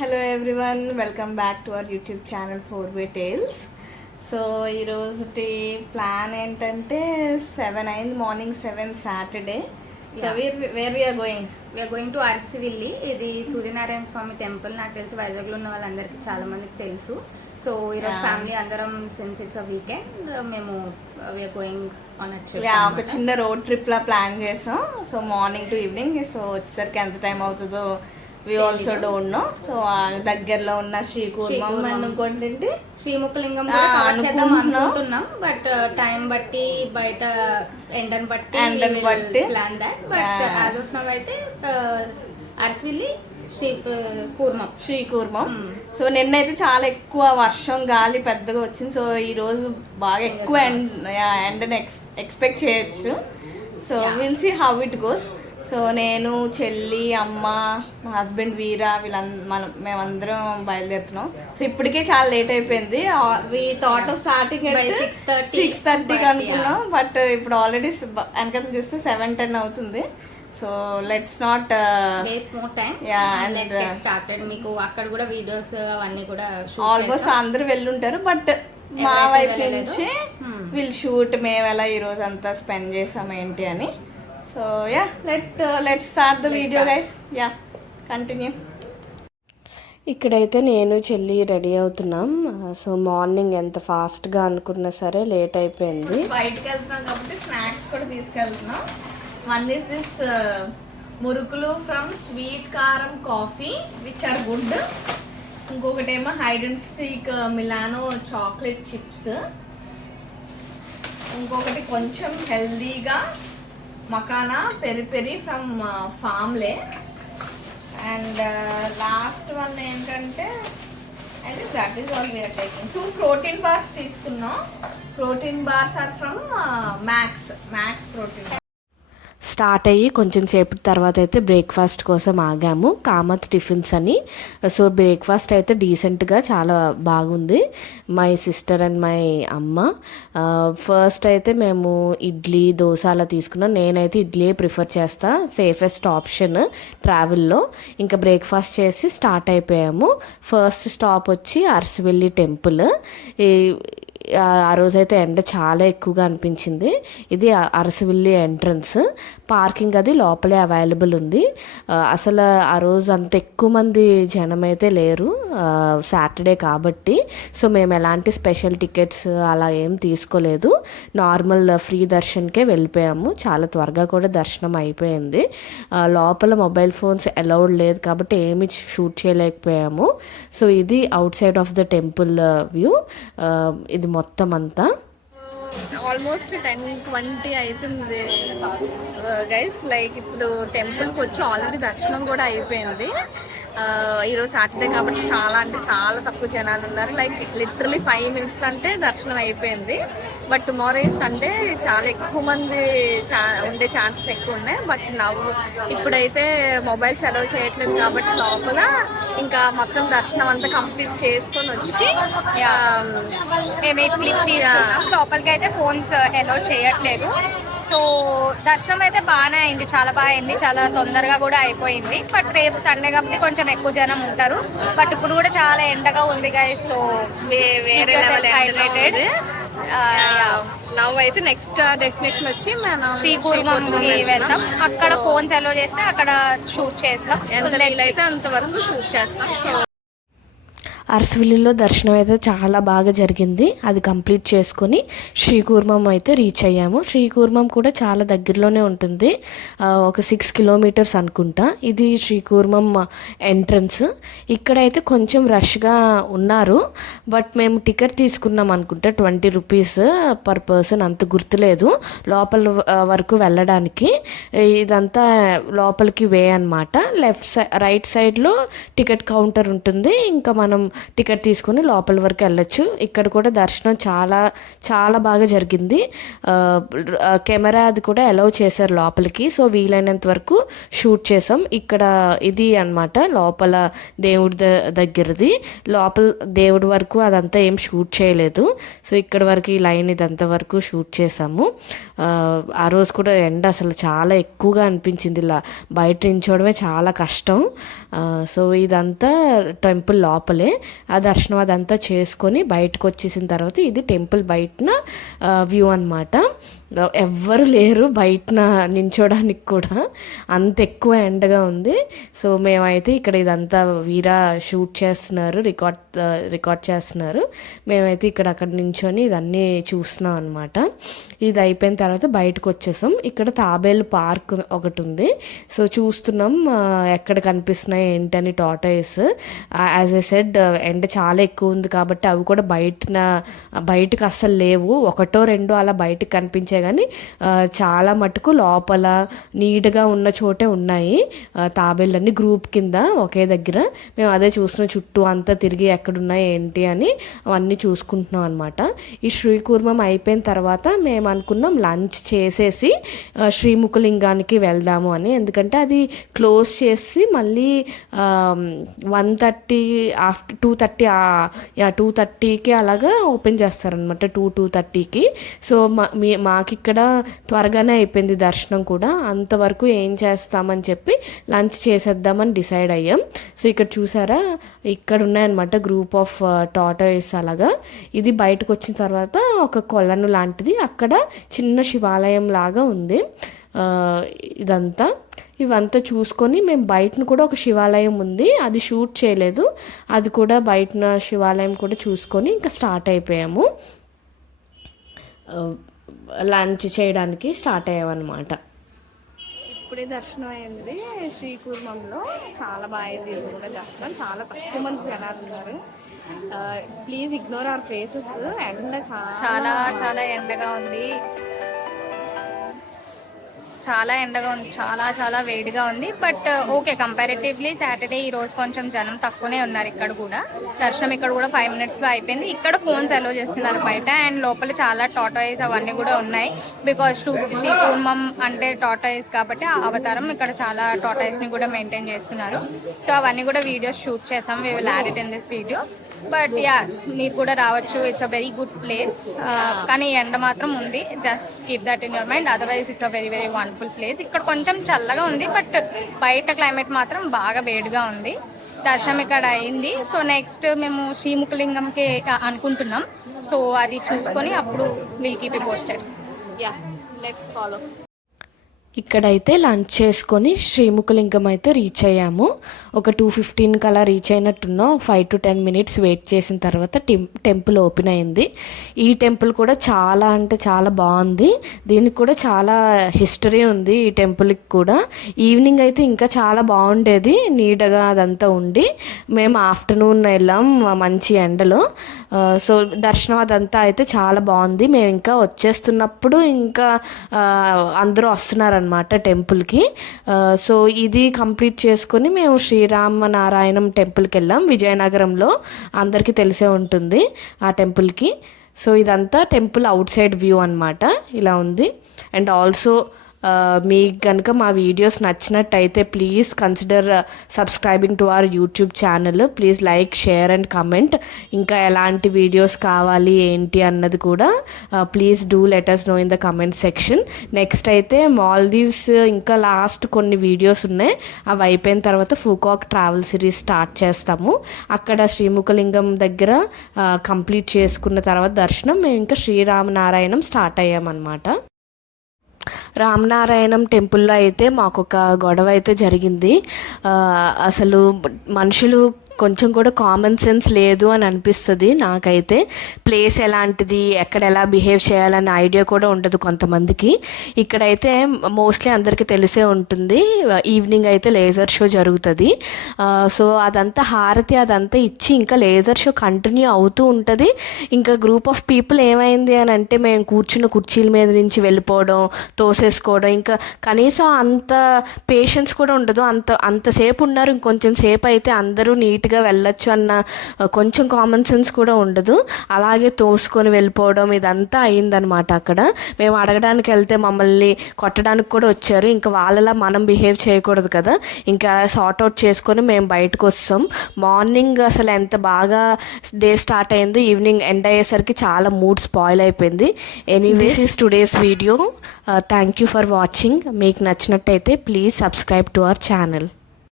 Hello everyone, welcome back to our YouTube channel 4 Way Tales. So ఈరోజుటి plan ఏంటంటే 7 అయింది, morning 7 Saturday. So where we are going to Arasavilli. ఇది సూర్యనారాయణ స్వామి temple. నాకు తెలిసి వైజాగ్లో ఉన్న వాళ్ళందరికీ చాలా మందికి తెలుసు. సో ఈరోజు ఫ్యామిలీ అందరం, సిన్స్ ఇట్స్ అ వీకెండ్, మేము వీఆర్ గోయింగ్ ఆన్ ఒక చిన్న రోడ్ ట్రిప్ లా ప్లాన్ చేసాం. So morning to evening. So వచ్చేసరికి ఎంత టైం అవుతుందో we also don't know. So దగ్గరలో ఉన్న శ్రీకూర్మం ఇంకోటి శ్రీముఖలింగం అనుకుంటున్నాం. బట్ టైం బట్టి బయట ఎండని బట్టి plan that. But as of now అయితే అరసివిల్లి శ్రీకూర్మం. సో నిన్నైతే చాలా ఎక్కువ వర్షం, గాలి పెద్దగా వచ్చింది. సో ఈ రోజు బాగా ఎక్కువ ఎండని ఎక్స్పెక్ట్ చేయొచ్చు. So will see how it goes. So నేను, చెల్లి, అమ్మ, మా హస్బెండ్ వీరా, మేమందరం బయలుదేరుతున్నాం. సో ఇప్పటికే చాలా లేట్ అయిపోయింది. వి థాట్ ఆఫ్ స్టార్టింగ్ 6:30 అనుకున్నాం. బట్ ఇప్పుడు ఆల్రెడీ వెనకాల చూస్తే 7:10 అవుతుంది. So let's not waste more time. Started. మీకు అక్కడ కూడా వీడియోస్ అవన్నీ కూడా ఆల్మోస్ట్ అందరూ వెళ్ళుంటారు. బట్ మా వైపు నుంచి విల్ షూట్ మేము ఎలా ఈ రోజు అంతా స్పెండ్ చేసాం ఏంటి అని. So let's start the video guys. Continue. ఇక్కడైతే నేను చెల్లి రెడీ అవుతున్నాం. సో మార్నింగ్ ఎంత ఫాస్ట్గా అనుకున్నా సరే లేట్ అయిపోయింది. బయటకు వెళ్తున్నాం కాబట్టి స్నాక్స్ కూడా తీసుకెళ్తున్నాం. వన్ ఇస్ దిస్ మురుకులు from sweet karam coffee which are good. ఇంకొకటి ఏమో hide and seek Milano chocolate chips. ఇంకొకటి కొంచెం హెల్దీగా makhana peri peri from Farmley. And last one ఏంటంటే I think that is all we are taking. 2 protein bars తీసుకున్నాం. Protein bars are from Max Protein. Start అయ్యి కొంచెం సేపటి తర్వాత అయితే బ్రేక్ఫాస్ట్ కోసం ఆగాము, కామత్ టిఫిన్స్ అని. సో బ్రేక్ఫాస్ట్ అయితే డీసెంట్గా చాలా బాగుంది. మై సిస్టర్ అండ్ మై అమ్మ ఫస్ట్ అయితే మేము ఇడ్లీ, దోశ అలా తీసుకున్నాం. నేనైతే ఇడ్లీ ప్రిఫర్ చేస్తా, సేఫెస్ట్ ఆప్షన్ ట్రావెల్లో. ఇంకా బ్రేక్ఫాస్ట్ చేసి స్టార్ట్ అయిపోయాము. ఫస్ట్ స్టాప్ వచ్చి అరసివిల్లి టెంపుల్. ఆ రోజైతే ఎండ చాలా ఎక్కువగా అనిపించింది. ఇది అరసివిల్లి ఎంట్రన్స్. పార్కింగ్ అది లోపలే అవైలబుల్ ఉంది. అసలు ఆ రోజు అంత ఎక్కువ మంది జనం అయితే లేరు, సాటర్డే కాబట్టి. సో మేము ఎలాంటి స్పెషల్ టికెట్స్ అలా ఏం తీసుకోలేదు, నార్మల్ ఫ్రీ దర్శన్కే వెళ్ళిపోయాము. చాలా త్వరగా కూడా దర్శనం అయిపోయింది. లోపల మొబైల్ ఫోన్స్ అలౌడ్ లేదు కాబట్టి ఏమి షూట్ చేయలేకపోయాము. సో ఇది out side of the temple view. ఇది మొత్తం అంతా ఆల్మోస్ట్ 10-20 అవుతుంది గైస్. లైక్ ఇప్పుడు టెంపుల్కి వచ్చి ఆల్రెడీ దర్శనం కూడా అయిపోయింది. ఈరోజు సాటర్డే కాబట్టి చాలా అంటే చాలా తక్కువ జనాలు ఉన్నారు. లైక్ లిటరలీ 5 minutes అంటే దర్శనం అయిపోయింది. బట్ టుమారో ఈజ్ సండే, చాలా ఎక్కువ మంది ఉండే ఛాన్సెస్ ఎక్కువ ఉన్నాయి. బట్ ఇప్పుడైతే మొబైల్స్ అలౌ చేయట్లేదు కాబట్టి లోపల ఇంకా మొత్తం దర్శనం అంతా కంప్లీట్ చేసుకొని వచ్చి మేము లోపలికి అయితే ఫోన్స్ అలౌ చేయట్లేదు. సో దర్శనం అయితే బాగానే అయింది, చాలా బాగా అయింది, చాలా తొందరగా కూడా అయిపోయింది. బట్ రేపు సండే కాబట్టి కొంచెం ఎక్కువ జనం ఉంటారు. బట్ ఇప్పుడు కూడా చాలా ఎండగా ఉంది గైస్. సో వేరే హైడ్రేటెడ్. నవ్వు అయితే నెక్స్ట్ డెస్టినేషన్ వచ్చి మనం శ్రీకూర్మంకి వెళ్తాం. అక్కడ ఫోన్స్ అలో చేస్తే అక్కడ షూట్ చేస్తాం. ఎంత వీలైతే అంతవరకు షూట్ చేస్తాం. సో అరసివిల్లిలో దర్శనం అయితే చాలా బాగా జరిగింది. అది కంప్లీట్ చేసుకొని శ్రీకూర్మం అయితే రీచ్ అయ్యాము. శ్రీకూర్మం కూడా చాలా దగ్గరలోనే ఉంటుంది, ఒక 6 kilometers అనుకుంటా. ఇది శ్రీకూర్మం ఎంట్రన్స్. ఇక్కడైతే కొంచెం రష్గా ఉన్నారు. బట్ మేము టికెట్ తీసుకున్నాం అనుకుంటా 20 rupees per person, అంత గుర్తులేదు. లోపల వరకు వెళ్ళడానికి ఇదంతా లోపలికి వే అనమాట. రైట్ సైడ్లో టికెట్ కౌంటర్ ఉంటుంది. ఇంకా మనం టికెట్ తీసుకొని లోపల వరకు వెళ్ళొచ్చు. ఇక్కడ కూడా దర్శనం చాలా చాలా బాగా జరిగింది. కెమెరా అది కూడా అలౌ చేశారు లోపలికి. సో వీలైనంత వరకు షూట్ చేసాం. ఇక్కడ ఇది అన్నమాట లోపల దేవుడి దగ్గరది. లోపల దేవుడి వరకు అదంతా ఏం షూట్ చేయలేదు. సో ఇక్కడ వరకు ఈ లైన్ ఇదంతా వరకు షూట్ చేసాము. ఆ రోజు కూడా ఎండ అసలు చాలా ఎక్కువగా అనిపించింది. ఇలా బయట నించోవడమే చాలా కష్టం. సో ఇదంతా టెంపుల్ లోపలే. ఆ దర్శనం అదంతా చేసుకొని బయటకు వచ్చేసిన తర్వాత ఇది టెంపుల్ బయటన వ్యూ అన్నమాట. ఎవ్వరు లేరు బయటన నించోడానికి కూడా, అంత ఎక్కువ ఎండగా ఉంది. సో మేమైతే ఇక్కడ ఇదంతా వీరా షూట్ చేస్తున్నారు, రికార్డ్ చేస్తున్నారు. మేమైతే అక్కడ నించొని ఇదన్నీ చూస్తున్నాం అనమాట. ఇది అయిపోయిన తర్వాత బయటకు వచ్చేసాం. ఇక్కడ తాబేలు పార్క్ ఒకటి ఉంది. సో చూస్తున్నాం ఎక్కడ కనిపిస్తున్నాయి ఏంటని టార్టాయిస్. యాజ్ ఎ సెడ్ ఎండ చాలా ఎక్కువ ఉంది కాబట్టి అవి కూడా బయటకు అస్సలు లేవు. ఒకటో రెండో అలా బయటకు కనిపించే కానీ చాలా మటుకు లోపల నీట్గా ఉన్న చోటే ఉన్నాయి తాబేళ్ళన్నీ గ్రూప్ కింద ఒకే దగ్గర. మేము అదే చూస్తున్నాం, చుట్టూ అంతా తిరిగి ఎక్కడున్నాయి ఏంటి అని అవన్నీ చూసుకుంటున్నాం అనమాట. ఈ శ్రీకూర్మం అయిపోయిన తర్వాత మేము అనుకున్నాం లంచ్ చేసేసి శ్రీముఖలింగానికి వెళ్దాము అని. ఎందుకంటే అది క్లోజ్ చేసి మళ్ళీ 1:30 ఆఫ్టర్ 2:30కి అలాగా ఓపెన్ చేస్తారనమాట. 2:30కి. సో మాకు ఇక్కడ త్వరగానే అయిపోయింది దర్శనం కూడా. అంతవరకు ఏం చేస్తామని చెప్పి లంచ్ చేసేద్దామని డిసైడ్ అయ్యాం. సో ఇక్కడ చూసారా, ఇక్కడ ఉన్నాయన్నమాట గ్రూప్ ఆఫ్ టార్టాయిస్ అలాగా. ఇది బయటకు వచ్చిన తర్వాత ఒక కొలను లాంటిది, అక్కడ చిన్న శివాలయం లాగా ఉంది. ఇవంతా చూసుకొని మేము బయటను కూడా ఒక శివాలయం ఉంది, అది షూట్ చేయలేదు. అది కూడా బయటన శివాలయం కూడా చూసుకొని ఇంకా స్టార్ట్ అయిపోయాము. లంచ్ చేయడానికి స్టార్ట్ అయ్యామన్నమాట. ఇప్పుడే దర్శనం అయింది శ్రీకూర్మంలో. చాలా బాగా అయింది ఇది కూడా దర్శనం. చాలా తక్కువ మంది జనాలు ఉన్నారు. Please ignore our faces. ఎండ చాలా చాలా ఎండగా ఉంది. చాలా ఎండగా ఉంది, చాలా చాలా వేడిగా ఉంది. బట్ ఓకే, కంపారిటివ్లీ సాటర్డే ఈ రోజు కొంచెం జనం తక్కువనే ఉన్నారు. ఇక్కడ కూడా దర్శనం ఇక్కడ కూడా 5 minutesలో అయిపోయింది. ఇక్కడ ఫోన్స్ అలో చేస్తున్నారు బయట. అండ్ లోపల చాలా టార్టాయిస్ అవన్నీ కూడా ఉన్నాయి. బికాజ్ శ్రీకూర్మం అంటే టార్టాయిస్ కాబట్టి ఆ అవతారం ఇక్కడ చాలా టార్టాయిస్ని కూడా మెయింటైన్ చేస్తున్నారు. సో అవన్నీ కూడా వీడియోస్ షూట్ చేసాం. We will add it in this video. But yeah, మీరు కూడా రావచ్చు. It's a very good place. కానీ ఎండ మాత్రం ఉంది. Just keep that in your mind. Otherwise it's a very very wonderful place. ఇక్కడ కొంచెం చల్లగా ఉంది, బట్ బయట క్లైమేట్ మాత్రం బాగా వేడిగా ఉంది. దర్శనం ఇక్కడ అయింది. సో నెక్స్ట్ మేము శ్రీముఖలింగంకి అనుకుంటున్నాం. సో అది చూసుకొని అప్పుడు will keep you posted. Yeah, let's follow. ఇక్కడైతే లంచ్ చేసుకొని శ్రీముఖలింగం అయితే రీచ్ అయ్యాము. ఒక 2:15 అలా రీచ్ అయినట్టున్నాం. 5 to 10 minutes వెయిట్ చేసిన తర్వాత టెంపుల్ ఓపెన్ అయింది. ఈ టెంపుల్ కూడా చాలా అంటే చాలా బాగుంది. దీనికి కూడా చాలా హిస్టరీ ఉంది ఈ టెంపుల్కి కూడా. ఈవినింగ్ అయితే ఇంకా చాలా బాగుండేది, నీట్గా అదంతా ఉండి. మేము ఆఫ్టర్నూన్ వెళ్ళాం మంచి ఎండలో. సో దర్శనం అదంతా అయితే చాలా బాగుంది. మేము ఇంకా వచ్చేస్తున్నప్పుడు ఇంకా అందరూ వస్తున్నారన్నమాట టెంపుల్కి. సో ఇది కంప్లీట్ చేసుకొని మేము శ్రీరామనారాయణం టెంపుల్కి వెళ్ళాం. విజయనగరంలో అందరికీ తెలిసే ఉంటుంది ఆ టెంపుల్కి. సో ఇదంతా టెంపుల్ అవుట్ సైడ్ వ్యూ అన్నమాట, ఇలా ఉంది. అండ్ ఆల్సో మీకు కనుక మా వీడియోస్ నచ్చినట్టయితే please consider subscribing to our YouTube channel. Please like, share and comment. ఇంకా ఎలాంటి వీడియోస్ కావాలి ఏంటి అన్నది కూడా please do let us know in the comment section. Next అయితే మాల్దీవ్స్ ఇంకా లాస్ట్ కొన్ని వీడియోస్ ఉన్నాయి. అవి అయిపోయిన తర్వాత ఫూకాక్ ట్రావెల్ సిరీస్ స్టార్ట్ చేస్తాము. అక్కడ శ్రీముఖలింగం దగ్గర కంప్లీట్ చేసుకున్న తర్వాత దర్శనం మేము ఇంకా శ్రీరామనారాయణం స్టార్ట్ అయ్యామన్నమాట. రామనారాయణం టెంపుల్లో అయితే మాకు ఒక గొడవ అయితే జరిగింది. అసలు మనుషులు కొంచెం కూడా కామన్ సెన్స్ లేదు అని అనిపిస్తుంది నాకైతే. ప్లేస్ ఎలాంటిది, ఎక్కడ ఎలా బిహేవ్ చేయాలనే ఐడియా కూడా ఉండదు కొంతమందికి. ఇక్కడైతే మోస్ట్లీ అందరికీ తెలిసే ఉంటుంది, ఈవినింగ్ అయితే లేజర్ షో జరుగుతుంది. సో అదంతా హారతి అదంతా ఇచ్చి ఇంకా లేజర్ షో కంటిన్యూ అవుతూ ఉంటుంది. ఇంకా గ్రూప్ ఆఫ్ పీపుల్ ఏమైంది అని అంటే మేము కూర్చున్న కుర్చీల మీద నుంచి వెళ్ళిపోవడం, తోసేసుకోవడం, ఇంకా కనీసం అంత పేషెన్స్ కూడా ఉండదు. అంతసేపు ఉన్నారు. ఇంకొంచెం సేపు అయితే అందరూ నీట్గా స్ట్రైట్గా వెళ్ళొచ్చు అన్న కొంచెం కామన్ సెన్స్ కూడా ఉండదు. అలాగే తోసుకొని వెళ్ళిపోవడం ఇదంతా అయిందనమాట. అక్కడ మేము అడగడానికి వెళ్తే మమ్మల్ని కొట్టడానికి కూడా వచ్చారు. ఇంకా వాళ్ళలా మనం బిహేవ్ చేయకూడదు కదా, ఇంకా సార్ట్అవుట్ చేసుకొని మేము బయటకు వస్తాం. మార్నింగ్ అసలు ఎంత బాగా డే స్టార్ట్ అయిందో ఈవినింగ్ ఎండ్ అయ్యేసరికి చాలా మూడ్ స్పాయిల్ అయిపోయింది. Anyways this is today's video. Thank you for watching. మీకు నచ్చినట్టయితే please subscribe to our channel.